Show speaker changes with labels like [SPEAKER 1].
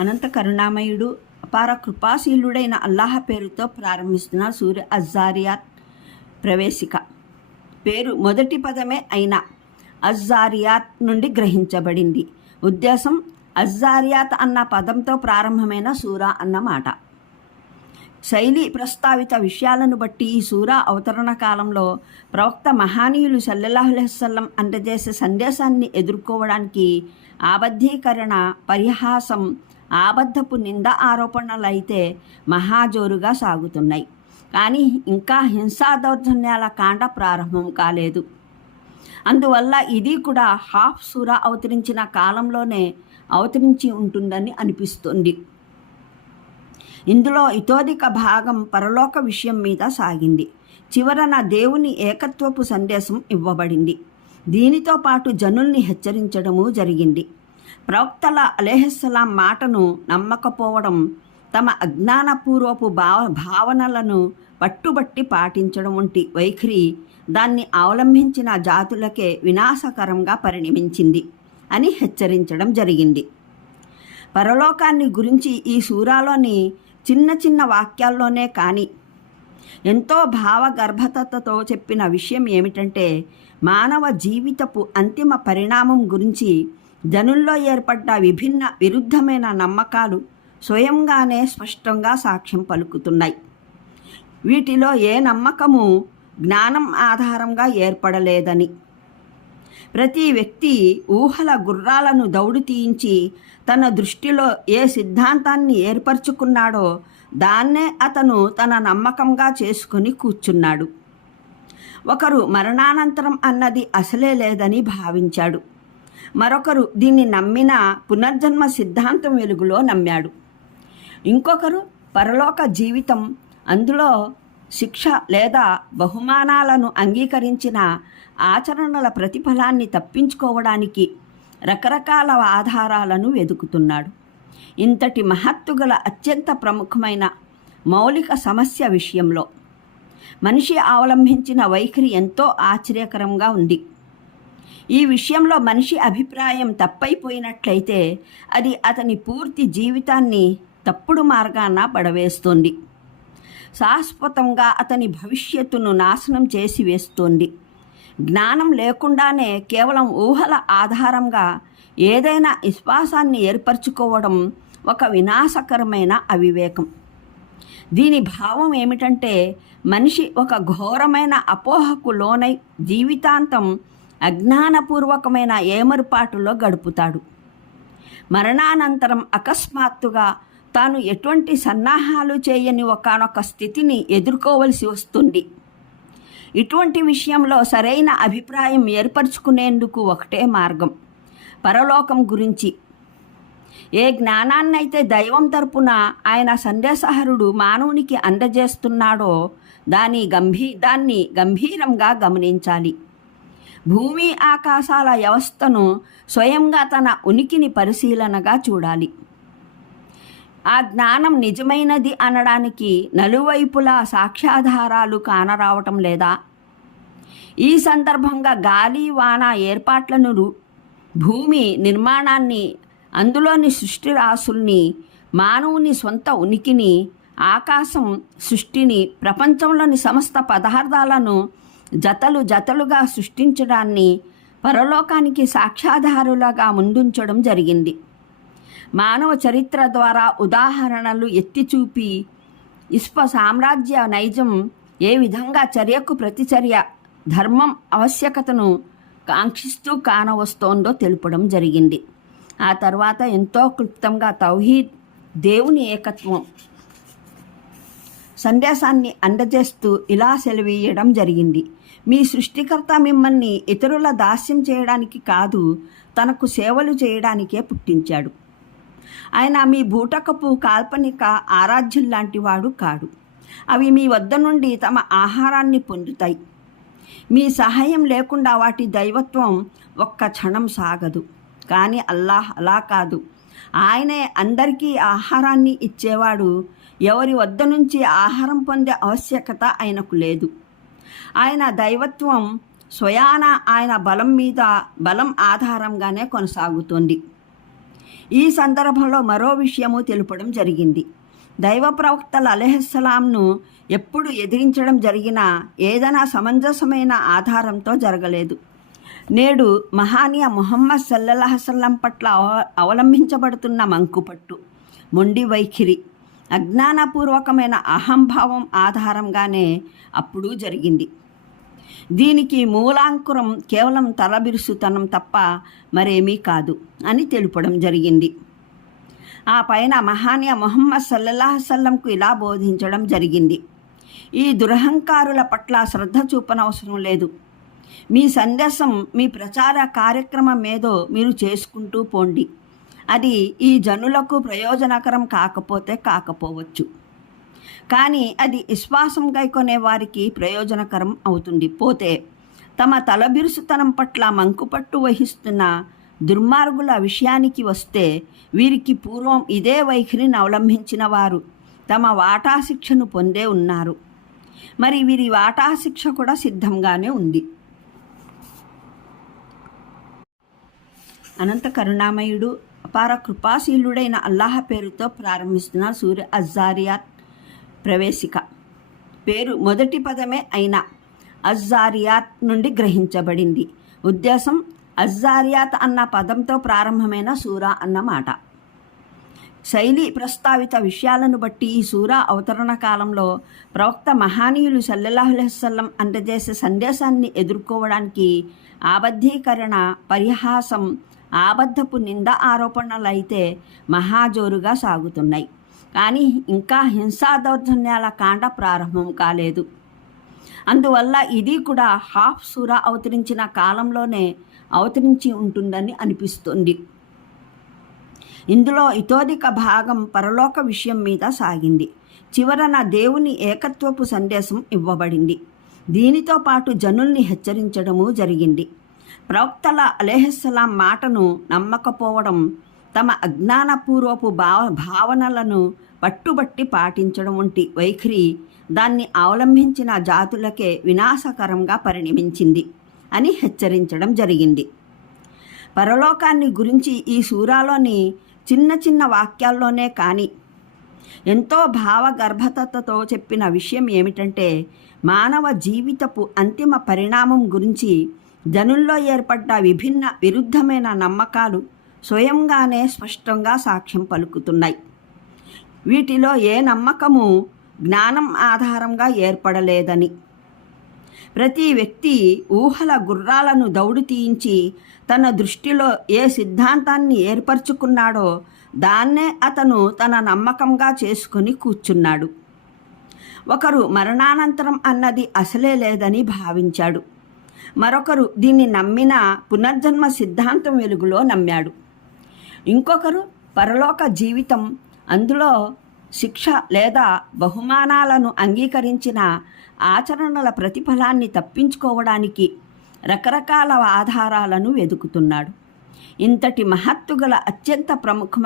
[SPEAKER 1] అనంత కరుణామయుడు అపార కృపాశీలుడైన అల్లాహ పేరుతో ప్రారంభిస్తున్న సూర్య అజ్జారియాత్ ప్రవేశిక. పేరు మొదటి పదమే అయిన అజ్జారియాత్ నుండి గ్రహించబడింది. ఉద్దేశం అజ్జారియాత్ అన్న పదంతో ప్రారంభమైన సూరా అన్నమాట. శైలి ప్రస్తావిత విషయాలను బట్టి ఈ సూరా అవతరణ కాలంలో ప్రవక్త మహానీయులు సల్లెల్లాహులెస్సల్లం అందజేసే సందేశాన్ని ఎదుర్కోవడానికి ఆబద్ధీకరణ పరిహాసం ఆబద్ధపు నింద ఆరోపణలైతే మహాజోరుగా సాగుతున్నాయి. కానీ ఇంకా హింసా దౌర్జన్యాల కాండ ప్రారంభం కాలేదు. అందువల్ల ఇది కూడా హాఫ్ సూర అవతరించిన కాలంలోనే అవతరించి ఉంటుందని అనిపిస్తుంది. ఇందులో ఇతోధిక భాగం పరలోక విషయం మీద సాగింది. చివరన దేవుని ఏకత్వపు సందేశం ఇవ్వబడింది. దీనితో పాటు జనుల్ని హెచ్చరించడము జరిగింది. ప్రవక్తల అలేహస్సలాం మాటను నమ్మకపోవడం తమ అజ్ఞానపూర్వపు భావ భావనలను పట్టుబట్టి పాటించడం వంటి వైఖరి దాన్ని అవలంబించిన జాతులకే వినాశకరంగా పరిణమించింది అని హెచ్చరించడం జరిగింది. పరలోకాన్ని గురించి ఈ సూరాలోని చిన్న చిన్న వాక్యాల్లోనే కానీ ఎంతో భావగర్భతతో చెప్పిన విషయం ఏమిటంటే మానవ జీవితపు అంతిమ పరిణామం గురించి జనుల్లో ఏర్పడ్డ విభిన్న విరుద్ధమైన నమ్మకాలు స్వయంగానే స్పష్టంగా సాక్ష్యం పలుకుతున్నాయి. వీటిలో ఏ నమ్మకము జ్ఞానం ఆధారంగా ఏర్పడలేదని. ప్రతి వ్యక్తి ఊహల గుర్రాలను దౌడు తీయించి తన దృష్టిలో ఏ సిద్ధాంతాన్ని ఏర్పరచుకున్నాడో దాన్నే అతను తన నమ్మకంగా చేసుకుని కూర్చున్నాడు. ఒకరు మరణానంతరం అన్నది అసలే లేదని భావించాడు. మరొకరు దీన్ని నమ్మిన పునర్జన్మ సిద్ధాంతం వెలుగులో నమ్మాడు. ఇంకొకరు పరలోక జీవితం అందులో శిక్ష లేదా బహుమానాలను అంగీకరించిన ఆచరణల ప్రతిఫలాన్ని తప్పించుకోవడానికి రకరకాల ఆధారాలను వెతుకుతున్నాడు ఇంతటి మహత్తుగల అత్యంత ప్రముఖమైన మౌలిక సమస్య విషయంలో మనిషి అవలంబించిన వైఖరి ఎంతో ఆశ్చర్యకరంగా ఉంది. ఈ విషయంలో మనిషి అభిప్రాయం తప్పైపోయినట్లయితే అది అతని పూర్తి జీవితాన్ని తప్పుడు మార్గాన పడవేస్తోంది. శాశ్వతంగా అతని భవిష్యత్తును నాశనం చేసి వేస్తోంది. జ్ఞానం లేకుండానే కేవలం ఊహల ఆధారంగా ఏదైనా విశ్వాసాన్ని ఏర్పరచుకోవడం ఒక వినాశకరమైన అవివేకం. దీని భావం ఏమిటంటే మనిషి ఒక ఘోరమైన అపోహకు లోనై జీవితాంతం అజ్ఞానపూర్వకమైన ఏమరుపాటులో గడుపుతాడు. మరణానంతరం అకస్మాత్తుగా తాను ఎటువంటి సన్నాహాలు చేయని ఒకనొక స్థితిని ఎదుర్కోవలసి వస్తుంది. ఇటువంటి విషయంలో సరైన అభిప్రాయం ఏర్పరచుకునేందుకు ఒకటే మార్గం పరలోకం గురించి. ఏ జ్ఞానాన్నైతే దైవం తరపున ఆయన సందేశహరుడు మానవునికి అందజేస్తున్నాడో దాని గంభీ దాన్ని గంభీరంగా గమనించాలి. భూమి ఆకాశాల వ్యవస్థను స్వయంగా తన ఉనికిని పరిశీలనగా చూడాలి. ఆ జ్ఞానం నిజమైనది అనడానికి నలువైపులా సాక్ష్యాధారాలు కానరావటం లేదా? ఈ సందర్భంగా గాలి వాన ఏర్పాట్లను భూమి నిర్మాణాన్ని అందులోని సృష్టి రాసుల్ని మానవుని సొంత ఉనికిని ఆకాశం సృష్టిని ప్రపంచంలోని సమస్త పదార్థాలను జతలు జతలుగా సృష్టించడాన్ని పరలోకానికి సాక్ష్యాధారులుగా ముందుంచడం జరిగింది. మానవ చరిత్ర ద్వారా ఉదాహరణలు ఎత్తిచూపి ఇస్ప సామ్రాజ్య నైజం ఏ విధంగా చర్యకు ప్రతిచర్య ధర్మం ఆవశ్యకతను కాంక్షిస్తూ కానవస్తోందో తెలుపడం జరిగింది. ఆ తర్వాత ఎంతో క్లుప్తంగా తౌహీద్ దేవుని ఏకత్వం సందేశాన్ని అందజేస్తూ ఇలా సెలవీయడం జరిగింది. మీ సృష్టికర్త మిమ్మల్ని ఇతరుల దాస్యం చేయడానికి కాదు తనకు సేవలు చేయడానికే పుట్టించాడు. ఆయన మీ బూటకపు కాల్పనిక ఆరాధ్యుల్లాంటి వాడు కాడు. అవి మీ వద్ద నుండి తమ ఆహారాన్ని పొందుతాయి. మీ సహాయం లేకుండా వాటి దైవత్వం ఒక్క క్షణం సాగదు. కానీ అల్లాహ్ అలా కాదు. ఆయనే అందరికీ ఆహారాన్ని ఇచ్చేవాడు. ఎవరి వద్ద నుంచి ఆహారం పొందే ఆవశ్యకత ఆయనకు లేదు. ఆయన దైవత్వం స్వయాన ఆయన బలం మీద బలం ఆధారంగానే కొనసాగుతుంది. ఈ సందర్భంలో మరో విషయము తెలుపడం జరిగింది. దైవ ప్రవక్తల అలెహస్సలాంను ఎప్పుడు ఎదిరించడం జరిగినా ఏదైనా సమంజసమైన ఆధారంతో జరగలేదు. నేడు మహానీయ మొహమ్మద్ సల్లహసల్లం పట్ల అవ- అవలంబించబడుతున్న మంకుపట్టు. మొండి వైఖరి. అజ్ఞానపూర్వకమైన అహంభావం ఆధారంగానే అప్పుడు జరిగింది. దీనికి మూలాంకురం కేవలం తలబిరుసుతనం తప్ప మరేమీ కాదు అని తెలుపడం జరిగింది. ఆ పైన మహానీయ మొహమ్మద్ సల్లల్లాహసల్లంకు ఇలా బోధించడం జరిగింది. ఈ దురహంకారుల పట్ల శ్రద్ధ చూపనవసరం లేదు. మీ సందేశం మీ ప్రచార కార్యక్రమం ఏదో మీరు చేసుకుంటూ పోండి. అది ఈ జనులకు ప్రయోజనకరం కాకపోతే కాకపోవచ్చు. కానీ అది విశ్వాసం గైకొనే వారికి ప్రయోజనకరం అవుతుంది. పోతే తమ తలబిరుసుతనం పట్ల మంకుపట్టు వహిస్తున్న దుర్మార్గుల విషయానికి వస్తే వీరికి పూర్వం ఇదే వైఖరిని అవలంబించిన వారు తమ వాటా శిక్షను పొందే ఉన్నారు. మరి వీరి వాటా శిక్ష కూడా సిద్ధంగానే ఉంది. అనంత కరుణామయుడు అపార కృపాశీలుడైన అల్లాహ పేరుతో ప్రారంభిస్తున్న సూర్య అజ్జారియాత్ ప్రవేశిక. పేరు మొదటి పదమే అయిన అజ్జారియాత్ నుండి గ్రహించబడింది. ఉద్దేశం అజ్జారియాత్ అన్న పదంతో ప్రారంభమైన సూరా అన్నమాట శైలి ప్రస్తావిత విషయాలను బట్టి ఈ సూరా అవతరణ కాలంలో ప్రవక్త మహానీయులు సల్లెల్లాహులెస్సల్లం అందజేసే సందేశాన్ని ఎదుర్కోవడానికి ఆబద్ధీకరణ పరిహాసం ఆబద్ధపు నింద ఆరోపణలైతే మహాజోరుగా సాగుతున్నాయి. కానీ ఇంకా హింసా దౌర్జన్యాల కాండ ప్రారంభం కాలేదు. అందువల్ల ఇది కూడా హాఫ్ సూరా అవతరించిన కాలంలోనే అవతరించి ఉంటుందని అనిపిస్తుంది. ఇందులో ఇతోధిక భాగం పరలోక విషయం మీద సాగింది. చివరన దేవుని ఏకత్వపు సందేశం ఇవ్వబడింది. దీనితో పాటు జనుల్ని హెచ్చరించడము జరిగింది. ప్రవక్తల అలేహస్సలాం మాటను నమ్మకపోవడం తమ అజ్ఞానపూర్వపు భావ భావనలను పట్టుబట్టి పాటించడం వంటి వైఖరి దాన్ని అవలంబించిన జాతులకే వినాశకరంగా పరిణమించింది అని హెచ్చరించడం జరిగింది. పరలోకాన్ని గురించి ఈ సూరాలోని చిన్న చిన్న వాక్యాల్లోనే కానీ ఎంతో భావగర్భతతో చెప్పిన విషయం ఏమిటంటే మానవ జీవితపు అంతిమ పరిణామం గురించి జనుల్లో ఏర్పడ్డ విభిన్న విరుద్ధమైన నమ్మకాలు స్వయంగానే స్పష్టంగా సాక్ష్యం పలుకుతున్నాయి. వీటిలో ఏ నమ్మకము జ్ఞానం ఆధారంగా ఏర్పడలేదని. ప్రతి వ్యక్తి ఊహల గుర్రాలను దౌడు తీయించి తన దృష్టిలో ఏ సిద్ధాంతాన్ని ఏర్పరచుకున్నాడో దాన్నే అతను తన నమ్మకంగా చేసుకుని కూర్చున్నాడు. ఒకరు మరణానంతరం అన్నది అసలే లేదని భావించాడు. మరొకరు దీన్ని నమ్మిన పునర్జన్మ సిద్ధాంతం వెలుగులో నమ్మాడు. ఇంకొకరు పరలోక జీవితం అందులో శిక్ష లేదా బహుమానాలను అంగీకరించిన ఆచరణల ప్రతిఫలాన్ని తప్పించుకోవడానికి రకరకాల ఆధారాలను వెతుకుతున్నాడు ఇంతటి మహత్తుగల అత్యంత ప్రముఖమైన